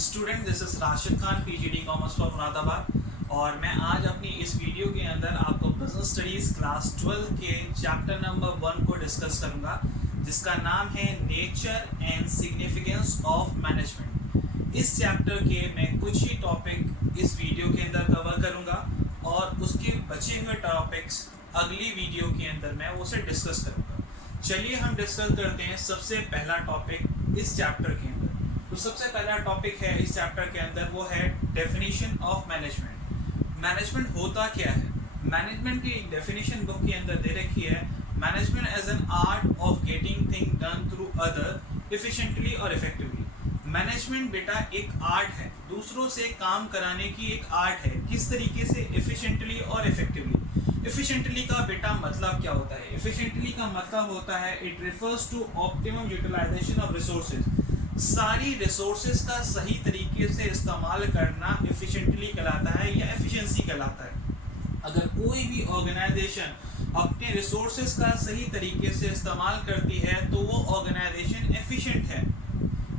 Student, this is Rashid Khan, PGD commerce from Moradabad. और मैं आज अपनी इस वीडियो के अंदर आपको बिजनेस स्टडीज़ क्लास 12 के चैप्टर नंबर 1 को डिस्कस करूंगा, जिसका नाम है nature and significance of management. इस चैप्टर के मैं कुछ ही टॉपिक इस वीडियो के अंदर कवर करूंगा और उसके बचे हुए टॉपिक्स अगली वीडियो के अंदर मैं उसे डिस्कस करूंगा। चलिए हम डिस्कस करते हैं सबसे पहला टॉपिक इस चैप्टर के अंदर। तो सबसे पहला टॉपिक है इस चैप्टर के अंदर, वो है डेफिनेशन ऑफ मैनेजमेंट। मैनेजमेंट होता क्या है? मैनेजमेंट की डेफिनेशन बुक के अंदर दे रखी है, management as an art of getting thing done through other efficiently और इफेक्टिवली। मैनेजमेंट बेटा एक आर्ट है, दूसरों से काम कराने की एक आर्ट है। किस तरीके से? इफिशिएंटली और इफेक्टिवली। इफिशिएंटली का बेटा मतलब क्या होता है? इफिशिएंटली का मतलब होता है it refers to optimum utilization of resources. सारी रिसोर्सेज का सही तरीके से इस्तेमाल करना एफिशिएंटली कहलाता है या एफिशिएंसी कहलाता है। अगर कोई भी ऑर्गेनाइजेशन अपने रिसोर्सेज का सही तरीके से इस्तेमाल करती है तो वो ऑर्गेनाइजेशन एफिशिएंट है,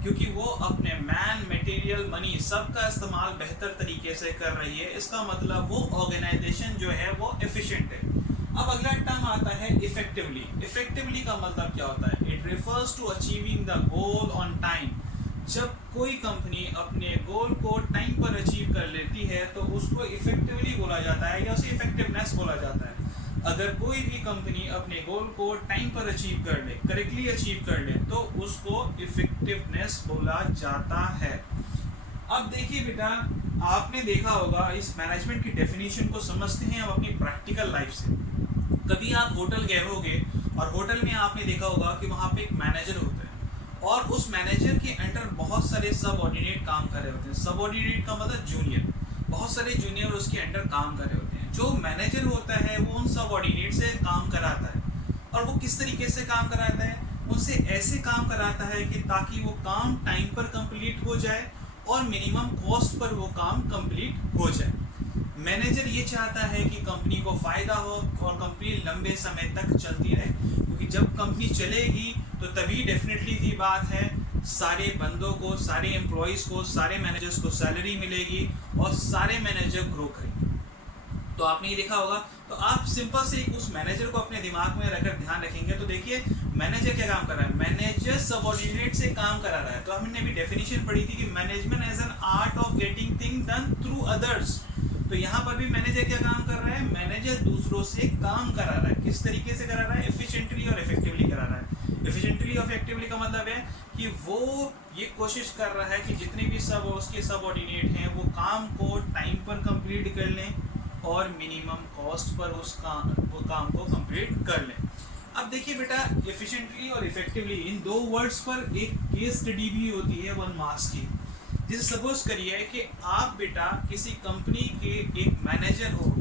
क्योंकि वो अपने मैन, मटेरियल, मनी सबका इस्तेमाल बेहतर तरीके से कर रही है। इसका मतलब वो ऑर्गेनाइजेशन जो है वो एफिशिएंट है। अब अगला टर्म आता है इफेक्टिवली। इफेक्टिवली का मतलब क्या होता है? It refers to achieving the goal on time. जब कोई कंपनी अपने गोल को टाइम पर अचीव कर लेती है तो उसको इफेक्टिवली बोला जाता है या उसे इफेक्टिवनेस बोला जाता है। अगर कोई भी कंपनी अपने गोल को टाइम पर अचीव कर ले, करेक्टली अचीव कर ले, तो उसको इफेक्टिवनेस बोला जाता है। अब देखिए बेटा, आपने देखा होगा इस मैनेजमेंट की डेफिनेशन को समझते हैं हम अपनी प्रैक्टिकल लाइफ से। कभी आप होटल गए होगे और होटल में आपने देखा होगा कि वहाँ पे एक मैनेजर होता है और उस मैनेजर के अंडर बहुत सारे सबऑर्डिनेट काम कर रहे होते हैं। सबऑर्डिनेट का मतलब जूनियर, बहुत सारे जूनियर उसके अंडर काम कर रहे होते हैं। जो मैनेजर होता है वो उन सबऑर्डिनेट से काम कराता है, और वो किस तरीके से काम कराता है? उनसे ऐसे काम कराता है कि ताकि वो काम टाइम पर कंप्लीट हो जाए और मिनिमम कॉस्ट पर वो काम कंप्लीट हो जाए। मैनेजर ये चाहता है कि कंपनी को फ़ायदा हो और कंपनी लंबे समय तक चलती रहे, क्योंकि जब कंपनी चलेगी तो तभी डेफिनेटली सी बात है सारे बंदों को, सारे एम्प्लॉयज़ को, सारे मैनेजर्स को सैलरी मिलेगी और सारे मैनेजर ग्रो करेंगे। तो आपने ये देखा होगा। तो आप सिंपल से उस मैनेजर को अपने दिमाग में रखकर ध्यान रखेंगे तो देखिए मैनेजर क्या काम कर रहा है? मैनेजर सबऑर्डिनेट से काम करा रहा है। तो हमने भी डेफिनेशन पढ़ी थी कि management as an art of getting thing done through others. तो यहाँ पर भी मैनेजर क्या काम कर रहा है? मैनेजर दूसरों से काम करा रहा है। किस तरीके से करा रहा है? एफिशिएंटली और इफेक्टिवली करा रहा है। एफिशिएंटली और इफेक्टिवली का मतलब है कि वो ये कोशिश कर रहा है कि जितने भी सब उसके सबऑर्डिनेट हैं वो काम को टाइम पर कंप्लीट कर लें और मिनिमम कॉस्ट पर वो काम को कंप्लीट कर लें। अब देखिए बेटा, एफिशिएंटली और इफेक्टिवली इन दो वर्ड्स पर एक केस स्टडी भी होती है 1 मार्क्स की। जैसे सपोज करिए कि आप बेटा किसी कंपनी के एक मैनेजर हो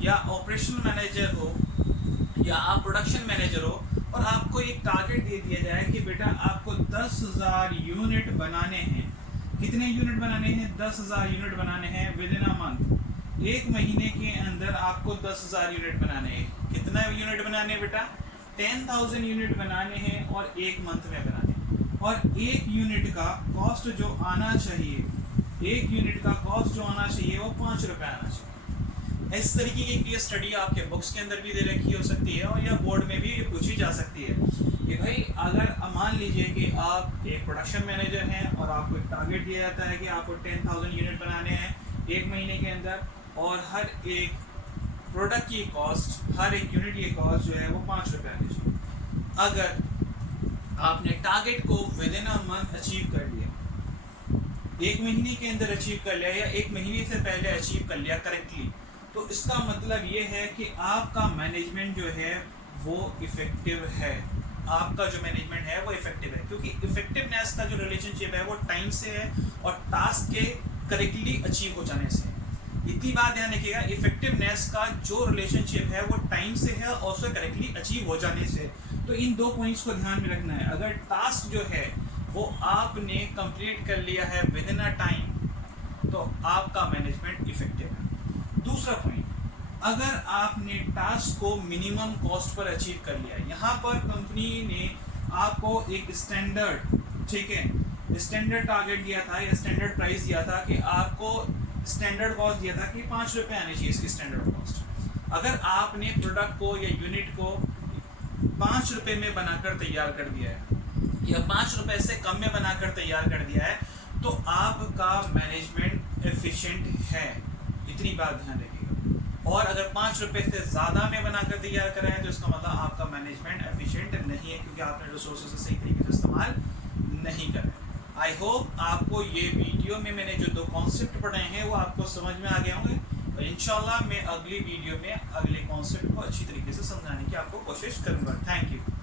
या ऑपरेशनल मैनेजर हो या आप प्रोडक्शन मैनेजर हो और आपको एक टारगेट दे दिया जाए कि बेटा आपको 10,000 यूनिट बनाने हैं। कितने यूनिट बनाने हैं? 10,000 यूनिट बनाने हैं विद इन अ मंथ। एक महीने के अंदर आपको 10,000 यूनिट बनाने हैं। कितना यूनिट बनाने हैं बेटा? 10,000 यूनिट बनाने हैं और एक मंथ में बनाने हैं। और एक यूनिट का कॉस्ट जो आना चाहिए, एक यूनिट का कॉस्ट जो आना चाहिए वो 5 रुपये आना चाहिए। इस तरीके की केस स्टडी आपके बुक्स के अंदर भी दे रखी हो सकती है और या बोर्ड में भी ये पूछी जा सकती है कि भाई अगर मान लीजिए कि आप एक प्रोडक्शन मैनेजर हैं और आपको एक टारगेट दिया जाता है कि आपको 10,000 यूनिट बनाने हैं एक महीने के अंदर, और हर एक प्रोडक्ट की कॉस्ट, हर एक यूनिट की कॉस्ट जो है वो 5 रुपये आनी चाहिए। अगर आपने टारगेट को with in a month achieve कर लिया, एक महीने के अंदर अचीव कर लिया या एक महीने से पहले अचीव कर लिया करेक्टली, तो इसका मतलब ये है कि आपका मैनेजमेंट जो है वो इफेक्टिव है। आपका जो मैनेजमेंट है वो इफेक्टिव है, क्योंकि इफेक्टिवनेस का जो रिलेशनशिप है वो टाइम से है और टास्क के करेक्टली अचीव हो जाने से। इतनी बात ध्यान रखिएगा, इफेक्टिवनेस का जो रिलेशनशिप है वो टाइम से है और उससे करेक्टली अचीव हो जाने से। तो इन दो पॉइंट्स को ध्यान में रखना है। अगर टास्क जो है वो आपने कंप्लीट कर लिया है विद इन अ टाइम तो आपका मैनेजमेंट इफेक्टिव है। दूसरा पॉइंट, अगर आपने टास्क को मिनिमम कॉस्ट पर अचीव कर लिया, यहाँ पर कंपनी ने आपको एक स्टैंडर्ड, ठीक है, स्टैंडर्ड टारगेट दिया था या स्टैंडर्ड प्राइस दिया था कि आपको स्टैंडर्ड कॉस्ट दिया था कि 5 रुपये आनी चाहिए इसकी स्टैंडर्ड कॉस्ट। अगर आपने प्रोडक्ट को या यूनिट को 5 रुपये में बनाकर तैयार कर दिया है या 5 रुपये से कम में बनाकर तैयार कर दिया है तो आपका मैनेजमेंट एफिशिएंट है, इतनी बात ध्यान रखिएगा। और अगर 5 रुपये से ज़्यादा में बनाकर तैयार करा है तो इसका मतलब आपका मैनेजमेंट एफिशिएंट नहीं है, क्योंकि आपने रिसोर्सेज सही तरीके से इस्तेमाल नहीं करा है। आई होप आपको ये वीडियो में मैंने जो 2 कॉन्सेप्ट पढ़ाए हैं वो आपको समझ में आ गए होंगे, और इंशाल्लाह मैं अगली वीडियो में अगले कॉन्सेप्ट को अच्छी तरीके से समझाने की आपको कोशिश करूँगा। Thank you.